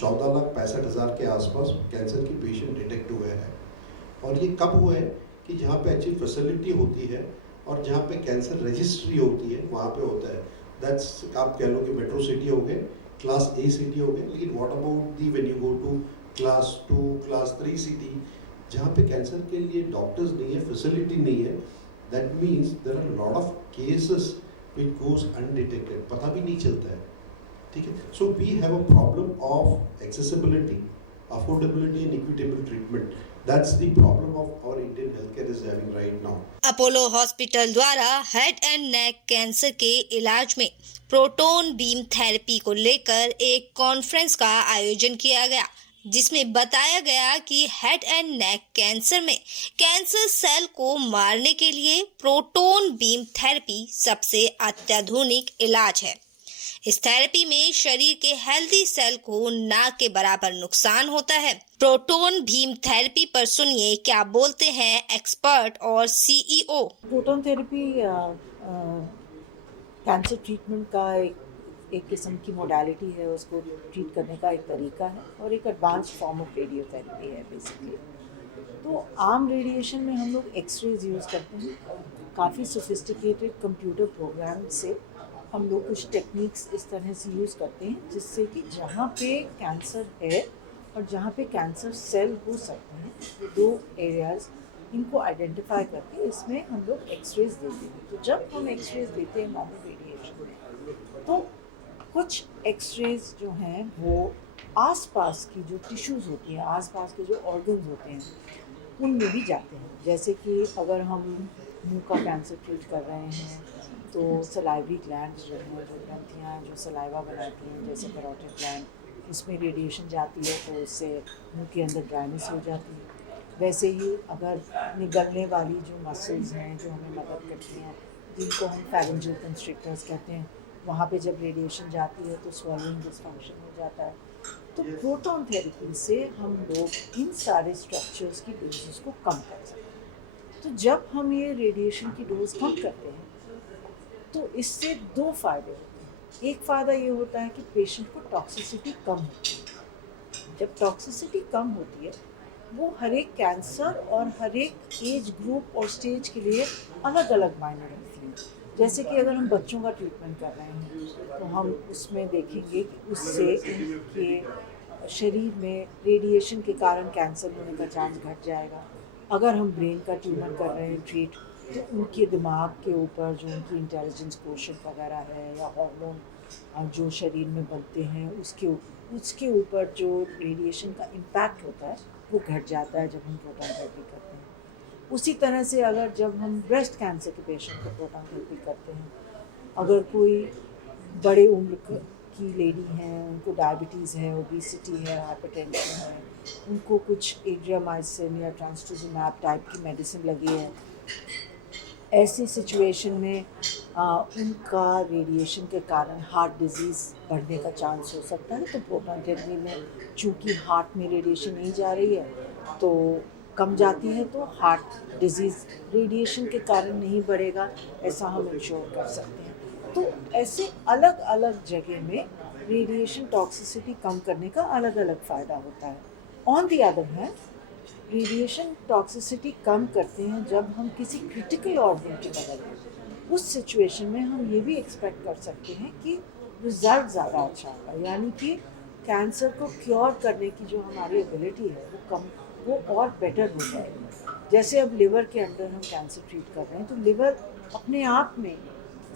14,65,000 के आसपास कैंसर के पेशेंट डिटेक्ट हुए हैं। और ये कब हुए हैं कि जहाँ पे अच्छी फैसिलिटी होती है और जहाँ पे कैंसर रजिस्ट्री होती है वहाँ पे होता है। दैट्स आप कह लो कि मेट्रो सिटी हो गए, क्लास ए सिटी हो गए, लेकिन what about the when you go to class 2 class 3 city जहाँ पे कैंसर के लिए डॉक्टर्स नहीं है, फैसिलिटी नहीं है, that means there are lot of cases which goes undetected, पता भी नहीं चलता है। ठीक है, so we have a problem of accessibility, affordability and equitable treatment. That's the problem of our Indian health care is having right now. Apollo hospital द्वारा head and neck cancer के इलाज में प्रोटॉन बीम थेरेपी को लेकर एक conference का आयोजन किया गया, जिसमें बताया गया कि हेड एंड नेक कैंसर में कैंसर सेल को मारने के लिए प्रोटॉन बीम थेरेपी सबसे अत्याधुनिक इलाज है। इस थेरेपी में शरीर के हेल्दी सेल को ना के बराबर नुकसान होता है। प्रोटॉन भीम थेरेपी पर सुनिए क्या बोलते हैं एक्सपर्ट और CEO. Proton therapy cancer treatment का एक किस्म की मोडालिटी है, उसको ट्रीट करने का एक तरीका है और एक एडवांस फॉर्म ऑफ रेडियोथेरेपी है बेसिकली। तो आम रेडिएशन में हम लोग एक्सरेज यूज़ करते हैं। काफ़ी सोफिस्टिकेटेड कंप्यूटर प्रोग्राम से हम लोग कुछ टेक्निक्स इस तरह से यूज़ करते हैं जिससे कि जहाँ पे कैंसर है और जहाँ पे कैंसर सेल हो सकते हैं, दो एरियाज़, इनको आइडेंटिफाई करके इसमें हम लोग एक्सरेज देते हैं। तो जब हम एक्सरेज देते हैं नॉर्मल रेडिएशन में, तो कुछ एक्सरेज जो हैं वो आसपास की जो टिश्यूज़ होती हैं, आसपास के जो ऑर्गन्स होते हैं, उनमें भी जाते हैं। जैसे कि अगर हम मुंह का कैंसर ट्रीट कर रहे हैं तो सलाइवरी ग्लैंड्स जो हैं, जो ग्रंथियाँ जो सलाइवा बनाती हैं, जैसे पैरोटिड ग्लैंड, उसमें रेडिएशन जाती है तो उससे मुंह के अंदर ड्राइनेस हो जाती है। वैसे ही अगर निगलने वाली जो मसल्स हैं जो हमें मदद करती हैं, जिनको हम फेरेंजियल कंस्ट्रिक्टर्स कहते हैं, वहाँ पे जब रेडिएशन जाती है तो स्वॉलिंग डिसफंक्शन हो जाता है। तो प्रोटॉन थेरेपी से हम लोग इन सारे स्ट्रक्चर्स की डोजेस को कम कर सकते हैं। तो जब हम ये रेडिएशन की डोज कम करते हैं तो इससे दो फ़ायदे होते हैं। एक फ़ायदा ये होता है कि पेशेंट को टॉक्सिसिटी कम होती है। जब टॉक्सिसिटी कम होती है, वो हर एक कैंसर और हर एक एज ग्रुप और स्टेज के लिए अलग अलग मायने रखती है। जैसे कि अगर हम बच्चों का ट्रीटमेंट कर रहे हैं तो हम उसमें देखेंगे कि उससे उनके शरीर में रेडिएशन के कारण कैंसर होने का चांस घट जाएगा। अगर हम ब्रेन का ट्यूमर कर रहे हैं ट्रीट, तो उनके दिमाग के ऊपर जो उनकी इंटेलिजेंस कोशेंट वगैरह है या हार्मोन जो शरीर में बनते हैं, उसके ऊपर जो रेडिएशन का इम्पैक्ट होता है वो घट जाता है जब हम प्रोटॉन थेरेपी करते हैं। उसी तरह से अगर जब हम ब्रेस्ट कैंसर के पेशेंट को प्रोटॉन थेरेपी करते हैं, अगर कोई बड़े उम्र की लेडी हैं, उनको डायबिटीज़ है, ओबेसिटी है, हाइपरटेंशन है, उनको कुछ एड्रियामाइसिन या ट्रांसटूजिमैब टाइप की मेडिसिन लगी है, ऐसी सिचुएशन में उनका रेडिएशन के कारण हार्ट डिजीज़ बढ़ने का चांस हो सकता है। तो प्रोटॉन थेरेपी में चूँकि हार्ट में रेडिएशन नहीं जा रही है तो कम जाती है, तो हार्ट डिजीज़ रेडिएशन के कारण नहीं बढ़ेगा, ऐसा हम इंश्योर कर सकते हैं। तो ऐसे अलग अलग जगह में रेडिएशन टॉक्सिसिटी कम करने का अलग अलग फ़ायदा होता है। On the other hand, radiation toxicity कम करते हैं जब हम किसी क्रिटिकल ऑर्गन की मदद लें। उस सिचुएशन में हम ये भी एक्सपेक्ट कर सकते हैं कि रिजल्ट ज़्यादा अच्छा होगा, यानी कि कैंसर को क्योर करने की जो हमारी एबिलिटी है वो और बेटर हो जाएगी। जैसे अब लिवर के अंदर हम कैंसर ट्रीट कर रहे हैं, तो लिवर अपने आप में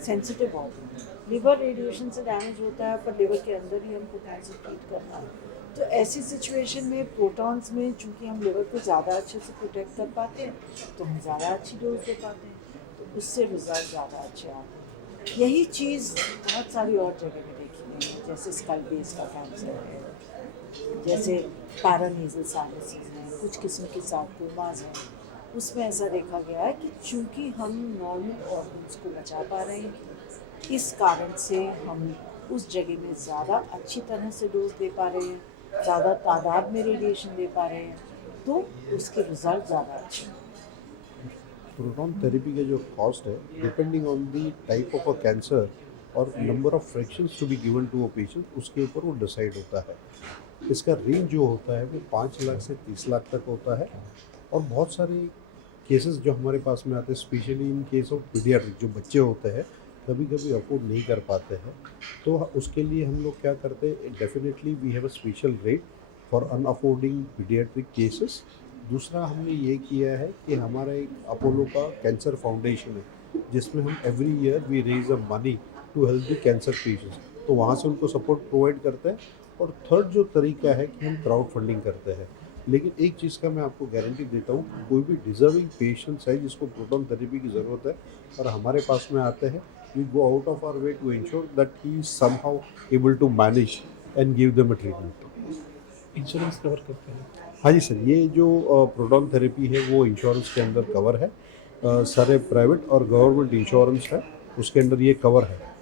सेंसिटिव ऑर्गन है, लिवर रेडिएशन से डैमेज होता है, पर लिवर के अंदर ही हमको कैंसर ट्रीट करना है। तो ऐसी सिचुएशन में प्रोटॉन्स में चूँकि हम लिवर को ज़्यादा अच्छे से प्रोटेक्ट कर पाते हैं, तो हम ज़्यादा अच्छी डोज दे पाते हैं, तो उससे रिजल्ट ज़्यादा अच्छे आते हैं। यही चीज़ बहुत सारी और जगह में देखी गई है, जैसे स्कल बेस का कैंसर है, जैसे पैरानेज़ल साइनसेस हैं, कुछ किस्म के सार्कोमास हैं, उसमें ऐसा देखा गया है कि चूँकि हम नॉर्मल ऑर्गन्स को बचा पा रहे हैं, इस कारण से हम उस जगह में ज़्यादा अच्छी तरह से डोज दे पा रहे हैं, ज़्यादा तादाद में रेडिएशन दे पा रहे हैं, तो उसके रिजल्ट ज़्यादा अच्छे हैं। प्रोटॉन थेरेपी का जो कॉस्ट है depending on the type of a cancer और number of fractions to be given to a patient, उसके ऊपर वो डिसाइड होता है। इसका रेंज जो होता है वो 5 लाख से 30 लाख तक होता है। और बहुत सारे केसेस जो हमारे पास में आते हैं, specially in case of paediatric, जो बच्चे होते हैं कभी कभी अफोर्ड नहीं कर पाते हैं, तो उसके लिए हम लोग क्या करते हैं, definitely we have a special rate for unaffording paediatric cases. दूसरा हमने ये किया है कि हमारा एक अपोलो का कैंसर फाउंडेशन है, जिसमें हम every year we raise a money to help the cancer patients, तो वहाँ से उनको सपोर्ट प्रोवाइड करते हैं। और थर्ड जो तरीका है कि हम क्राउड फंडिंग करते हैं। लेकिन एक चीज़ का मैं आपको गारंटी देता हूँ, कोई भी डिजर्विंग पेशेंट्स है जिसको प्रोटॉन थेरेपी की ज़रूरत है और हमारे पास में आते हैं, we go out of our way to ensure that he is somehow able to manage and give them a treatment. Insurance cover करते हैं? हाँ जी सर, ये जो प्रोटॉन थेरेपी है वो इंश्योरेंस के अंदर कवर है। सारे प्राइवेट और गवर्नमेंट इंश्योरेंस है, उसके अंदर ये कवर है।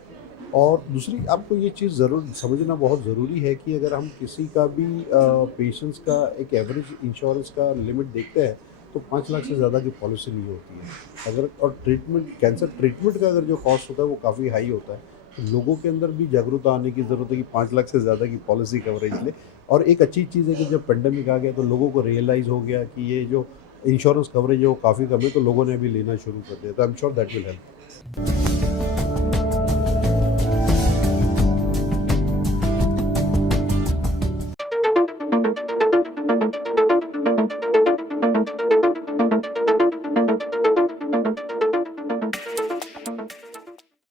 और दूसरी आपको ये चीज़ ज़रूर समझना बहुत ज़रूरी है कि अगर हम किसी का भी पेशेंट्स का एक एवरेज इंश्योरेंस का लिमिट देखते हैं तो 5 लाख से ज़्यादा की पॉलिसी नहीं होती है। अगर और ट्रीटमेंट, कैंसर ट्रीटमेंट का अगर जो कॉस्ट होता है वो काफ़ी हाई होता है, तो लोगों के अंदर भी जागरूकता आने की ज़रूरत है कि 5 लाख से ज़्यादा की पॉलिसी कवरेज ले। और एक अच्छी चीज़ है कि जब पेंडेमिक आ गया तो लोगों को रियलाइज़ हो गया कि ये जो इंश्योरेंस कवरेज है वो काफ़ी कम है, तो लोगों ने भी लेना शुरू कर दिया। तो I am sure that will help.